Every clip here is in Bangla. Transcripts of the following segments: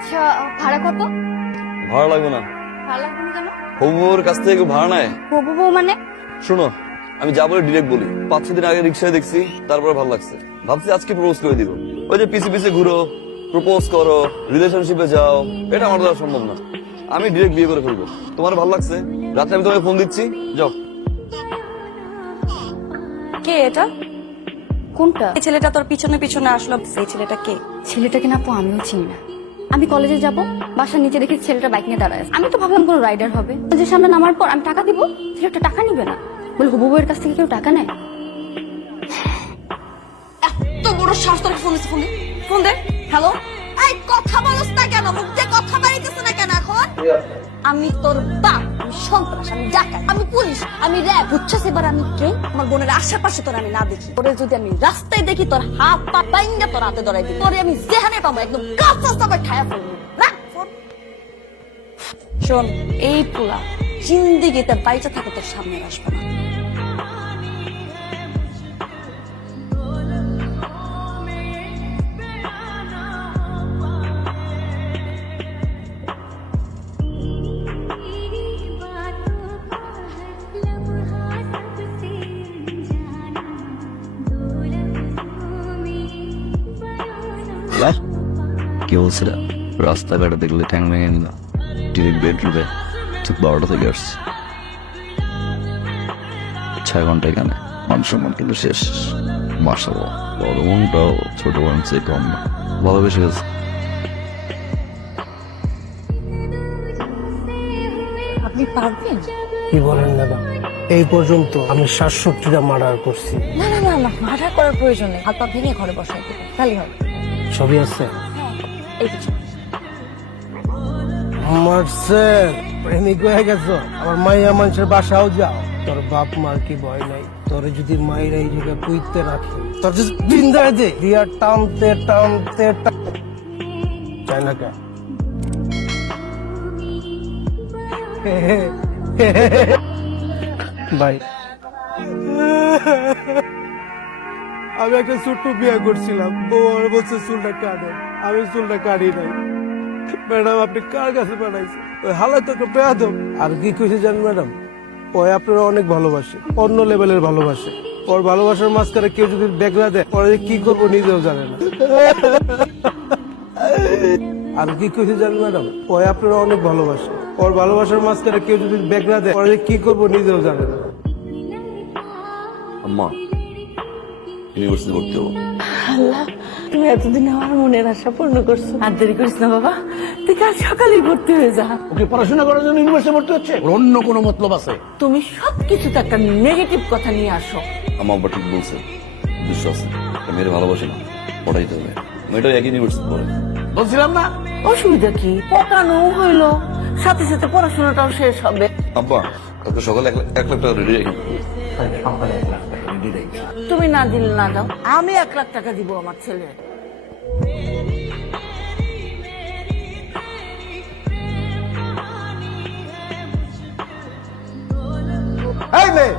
আচ্ছা, ভাড়া কত? ভাড়া লাগবে না। ভাড়া লাগবে না কেন? হবুর কাছ থেকে কেউ ভাড়া নেয়? হবু বউ মানে? শোনো, আমি যা বলে ডিরেক্ট বলি। 5-6 দিন আগে রিক্সায় দেখছি, তারপরে ভালো লাগছে, ভাবছি আজকে প্রপোজ করে দিব। ওই যে পিছে পিছে ঘুরো, প্রপোজ করো, রিলেশনশিপে যাও, এটা আমার দ্বারা সম্ভব না। আমি ডিরেক্ট বিয়ে করে ফেলবো। তোমার ভালো লাগছে, রাত্রে আমি তোমাকে ফোন দিচ্ছি, যাও। কে এটা? কোনটা? এই ছেলেটা তোর পিছনে পিছনে আসলো, সেই ছেলেটা কে? ছেলেটাকে না আপু আমিও চিনি না। আমি কলেজে যাব, বাসার নিচে দেখি ছেলেটা বাইক নিয়ে দাঁড়ায় আছে। আমি তো ভাবলাম কোনো রাইডার হবে। যে সামনে নামার পর আমি টাকা দিব, ছেলেটা টাকা নিবে না, বলে হবু বউয়ের কাছ থেকে কেউ টাকা নেয়? এত বড় সাহস তোর! ফোন দিছে, ফোন দে, ফোন দে। হ্যালো, এই কথা বলছ না কেন? মুখ দিয়ে কথা বাইরেছে না কেন এখন? আমি তোর বাপ, আমি সন্ত্রাস, আমি ডাকাত, আমি পুলিশ, আমি র‍্যাব। বুঝছস এবার আমি কে? আমার বোনের আশেপাশে তোর আমি না দেখি, তোরে যদি আমি রাস্তায় দেখি তোর হাত পা বাইঙ্গা তোর হাতে ধরাই দিই। তোরে আমি যেখানে পাবো একদম কাঁচা চাপায় ঠায়া ফেলবো। রাখ ফোন। শোন, এই পোলা জিন্দিগিতে বাইচা থাকে তোর সামনে আসবে না। কি বলছিল? রাস্তাঘাটে দেখলে ঠ্যাং ভেঙে নিল, ডিরেক্ট বেডরুমে, ঠিক 12টা থেকে আসছে। 6 ঘন্টা এখানে, মান সম্মান কিন্তু শেষ। মাশাআল্লাহ, বড় বোনটাও ছোট বোন চেয়ে কম না, ভালোবেসে গেছে। আপনি পারবেন? কি বলেন ম্যাডাম, এই পর্যন্ত আমি 67টা মার্ডার করছি। না না না না, মার্ডার করার প্রয়োজন নেই। হাত পা ভেঙে ঘরে বসাই দেবো, তাহলে হবে। ছবি আছে? এই কিছু আমার স্যার প্রেমিক হয়ে গেছো, আমার মাইয়া মানুষের বাসাও যাও। তোর বাপ মার কি ভয় নাই? তোর যদি মায়ের এই জায়গায় কুইতে রাখি, তোর যদি বিন্দায় দে দিয়া টানতে টানতে চাই না কে? ভাই, আমি একটা ছোট্ট বিয়ে করছিলাম, বউ আমার বলছে চুলটা কাটেন, আমি চুলটা কাটি নাই। ম্যাডাম আপনি কার কাছে পাঠাইছেন? ওই হালাই তো একটা বেয়াদব। আর কি কইছে জানেন ম্যাডাম, ওই আপনারা অনেক ভালোবাসে, অন্য লেভেলের ভালোবাসে। ওর ভালোবাসার মাঝখানে কেউ যদি বেগরা দেয়, ওরা যে কি করবো নিজেও জানে না। আর কি কইছে জানেন ম্যাডাম, ওই আপনারা অনেক ভালোবাসে, ওর ভালোবাসার মাঝখানে কেউ যদি বেগরা দেয়, ওরা যে কি করবো নিজেও জানে না। আম্মা, ইউনিভার্সিটি ভর্তি হবো। আল্লাহ, তুমি এতদিন আমার মনের আশা পূর্ণ করছো। আর দেরি করিস না বাবা, তুই কাল সকালেই ভর্তি হয়ে যা। ওকে পড়াশোনা করার জন্য ইউনিভার্সিটি ভর্তি হচ্ছে, ওর অন্য কোনো মতলব আছে। তুমি সবকিছুতে একটা নেগেটিভ কথা নিয়ে আসো। আমার আব্বা ঠিক বলছে, দুঃস আছে, একটা মেয়ের ভালোবাসে না, পড়াইতে হবে। মেয়েটাও একই ইউনিভার্সিটি পড়ে। বলছিলাম না? অসুবিধা কি? পকানো হইলো, সাথে সাথে পড়াশোনাটাও শেষ হবে। আব্বা, কালকে সকালে 1 লাখ টাকা রেডি রেখে। তুমি না দিলে না দাও, আমি 1 লাখ টাকা দিব আমার ছেলে। এই মেয়ে,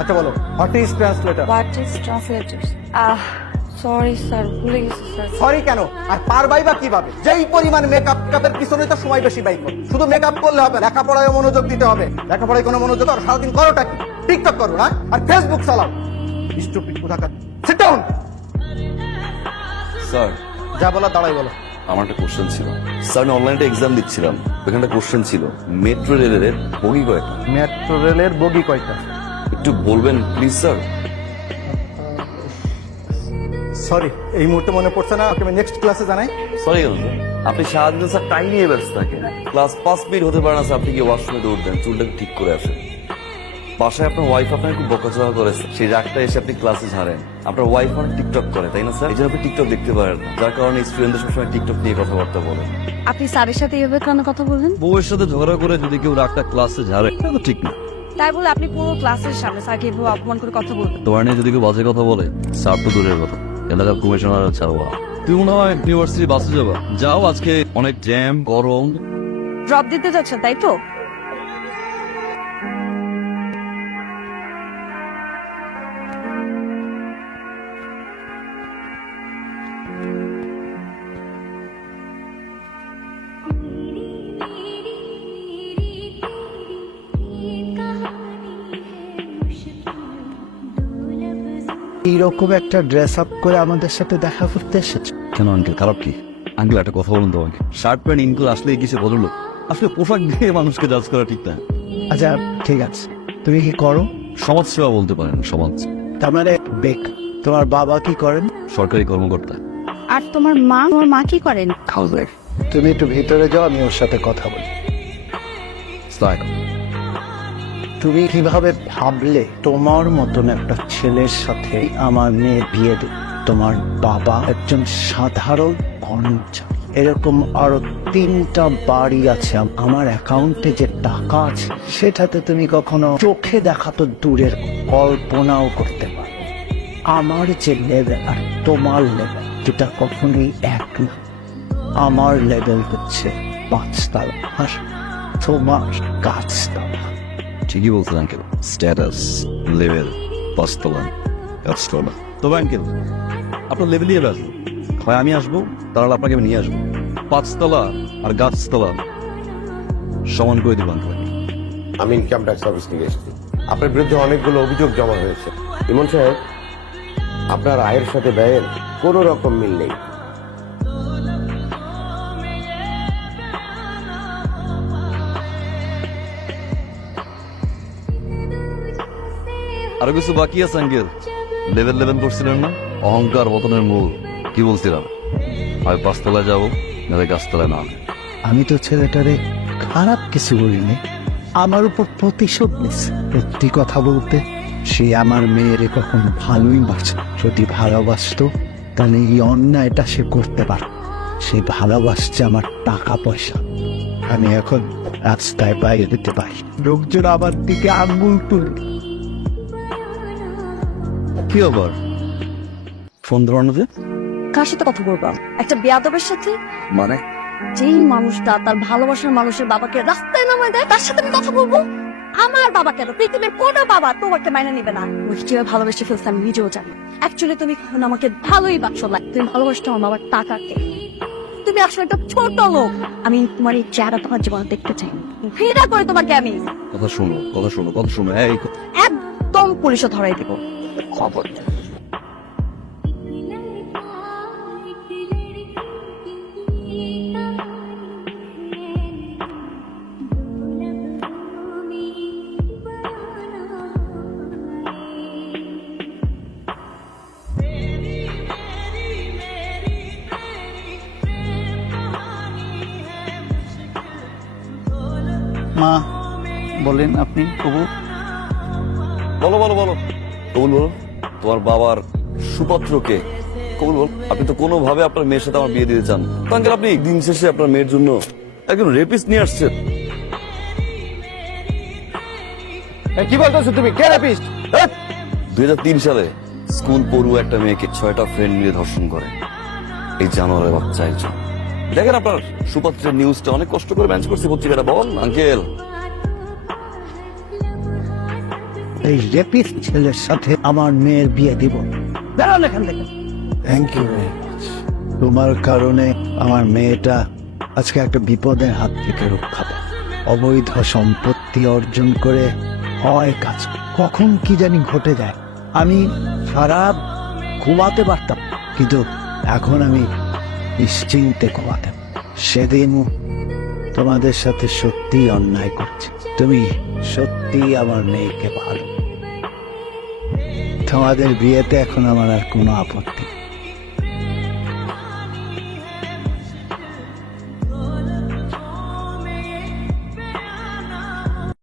আচ্ছা বলো, what is translator? What is translator? Sorry sir, ভুলে গেছি স্যার। সরি কেন? আর পারবাই বা কিভাবে? যেই পরিমাণ মেকআপের পিছনে তো সময় বেশি ব্যয় করো। শুধু মেকআপ করলে হবে, লেখাপড়ায় মনোযোগ দিতে হবে। লেখাপড়ায় কোনো মনোযোগ আর সারাদিন করোটা কি? টিকটক করো না, আর ফেসবুক চালাও। স্টুপিড কোথাকার। Sit down. স্যার, যা বলা তাড়াই বলো। আমার একটা কোশ্চেন ছিল স্যার, আমি অনলাইনে এক্সাম দিচ্ছিলাম, ওখানে কোশ্চেন ছিল মেট্রো রেলের বগি কয়টা? মেট্রো রেলের বগি কয়টা? একটু বলবেন প্লিজ স্যার। সরি, এই মুহূর্তে মনে পড়ছে না, ওকে আমি নেক্সট ক্লাসে জানাই। সরি আপনি সারাদিন স্যার টাইম নিয়ে ব্যস্ত থাকেন। ক্লাস 5 মিনিট হতে পারে না স্যার, আপনি কি ওয়াশরুমে দৌড় দেন, চুলটাকে ঠিক করে আসেন। বাসায় আপনার ওয়াইফ আপনাকে খুব বকাঝকা করেছে, সেই রাগটা এসে আপনি ক্লাসে ঝাড়েন। আপনার ওয়াইফ অনেক টিকটক করে, তাই না স্যার? এই জন্য আপনি টিকটক দেখতে পারেন না, যার কারণে স্টুডেন্টদের সবসময় টিকটক নিয়ে কথাবার্তা বলেন। আপনি স্যারের সাথে এভাবে কেন কথা বললেন? বউয়ের সাথে ঝগড়া করে যদি কেউ রাগটা ক্লাসে ঝাড়ে, এটা তো ঠিক না। তাই বলে আপনি পুরো ক্লাসের সামনে স্যারকে এভাবে অপমান করে কথা বলবেন? তোমার নিয়ে যদি কেউ বাজে কথা বলে, স্যার তো দূরের কথা, এলাকার কমিশনার ছাড়বা। তুমি মনে হয় ইউনিভার্সিটি বাসে যাবা, যাও, আজকে অনেক জ্যাম, গরম। ড্রপ দিতে যাচ্ছেন তাই তো? এইরকম একটা ড্রেস আপ করে আমাদের সাথে দেখা করতে এসেছো? কেন আঙ্কেল, খারাপ কি? আঙ্কেল একটা কথা বলুন তো আমাকে, শার্ট প্যান্ট ইন করে আসলে কিছু বদলো? আসলে পোশাক দিয়ে মানুষকে জাজ করা ঠিক না। আচ্ছা ঠিক আছে, তুমি কি করো? সমাজ সেবা বলতে পারেন, সমাজ। তার মানে বেক। তোমার বাবা কি করেন? সরকারি কর্মকর্তা। আর তোমার মা কি করেন? House wife. তুমি একটু ভিতরে যাও, আমি ওর সাথে কথা বলি। তুমি কিভাবে ভাবলে তোমার মতন একটা ছেলের সাথে আমার মেয়ে বিয়ে দেবে? তোমার বাবা একজন সাধারণ কর্মচারী। এরকম আরো 3টা বাড়ি আছে। আমার অ্যাকাউন্টে যে টাকা আছে সেটাতে তুমি কখনো চোখে দেখা তো দূরের, কল্পনাও করতে পারো। আমার যে লেভেল আর তোমার লেভেল যেটা কখনোই এক না। আমার লেভেল হচ্ছে 5 তলা আর তোমার গাছতলা। ঠিকই বলছেন আঙ্কেল, স্ট্যাটাস, লেভেল, পাঁচতলা, গাছতলা। তবে আঙ্কেল আপনার লেভেল নিয়ে আসবো, হয় আমি আসবো, তাহলে আপনাকে আমি নিয়ে আসবো। 5 তলা আর গাছতলা সমান করে দিব আঙ্কেল। আমি ইনকাম ট্যাক্স অফিস থেকে এসেছি। আপনার বিরুদ্ধে অনেকগুলো অভিযোগ জমা হয়েছে। ইমন সাহেব, আপনার আয়ের সাথে ব্যয়ের কোনো রকম মিল নেই। আরো কিছু বাকি আছে আঙ্কেল। লেভেল করছিলেন না, অহংকার পতনের মূল। কি বলছিলাম? আমি 5 তলায় যাবো, নাহলে গাছতলায় না। আমি তো ছেলেটারে খারাপ কিছু বলিনি, আমার উপর প্রতিশোধ নিচ্ছে। সত্যি কথা বলতে, সে আমার মেয়েরে কখন ভালোই বাসে। যদি ভালোবাসতো তাহলে এই অন্যায়টা সে করতে পারত। সে ভালোবাসছে আমার টাকা পয়সা। আমি এখন রাস্তায় বাইরে দিতে পারি, লোকজন আমার দিকে আঙ্গুল তুলে। কি আবার ফোন ধরানো যে? কার সাথে কথা বলবো? একটা বেয়াদবের সাথে। মানে যেই মানুষটা তার ভালোবাসার মানুষের বাবাকে রাস্তায় নামায় দেয়, তার সাথে আমি কথা বলবো? আমার বাবা কেন, পৃথিবীর কোনো বাবা তোমাকে মাইনে নিবে না। ওই কিভাবে ভালোবেসে ফেলছে আমি নিজেও জানি। অ্যাকচুয়ালি তুমি কখনো আমাকে ভালোই বাসো না। তুমি ভালোবাসছো আমার বাবার টাকাকে। তুমি আসলে একটা ছোট লোক। আমি তোমার এই চেহারা তোমার জীবনে দেখতে চাই। ঘৃণা করে তোমাকে আমি। কথা শুনো। এই একদম পুলিশে ধরাই দেবো। খবর মা বলেন, আপনি কবুল? বলো কবুল বলো। তোমার বাবার সুপাত্রকে কবুল বল। আপনি তো কোনোভাবে আপনার মেয়ের সাথে আমার বিয়ে দিতে চান। আঙ্কেল, আপনি দিন শেষে আপনার মেয়ের জন্য একজন রেপিস্ট নিয়ে আসছেন। কি বলতেছো তুমি? কে রেপিস্ট? 2003 সালে স্কুল পড়ুয়া একটা মেয়েকে 6টা ফ্রেন্ড মিলে ধর্ষণ করে এই জানোয়ারের বাচ্চা একজন। দেখেন আপনার সুপাত্রের নিউজটা অনেক কষ্ট করে ম্যানেজ করছে পত্রিকাটা। বল আঙ্কেল। এই রেপিস্ট ছেলের সাথে আমার মেয়ের বিয়ে দিব? বেরোন এখান থেকে। Thank you very much. তোমার কারণে আমার মেয়েটা আজকে একটা বিপদের হাত থেকে রক্ষা পায়। অবৈধ সম্পত্তি অর্জন করে হয় কাজ, কখন কি জানি ঘটে যায়। আমি সারা ঘুমাতে পারতাম, কিন্তু এখন আমি নিশ্চিন্তে ঘুমাতে। সেদিন তোমাদের সাথে সত্যি অন্যায় করছি। তুমি সত্যি আমার মেয়েকে ভালো। তোমাদের বিয়েতে এখন আমার আর কোনো আপত্তি নেই।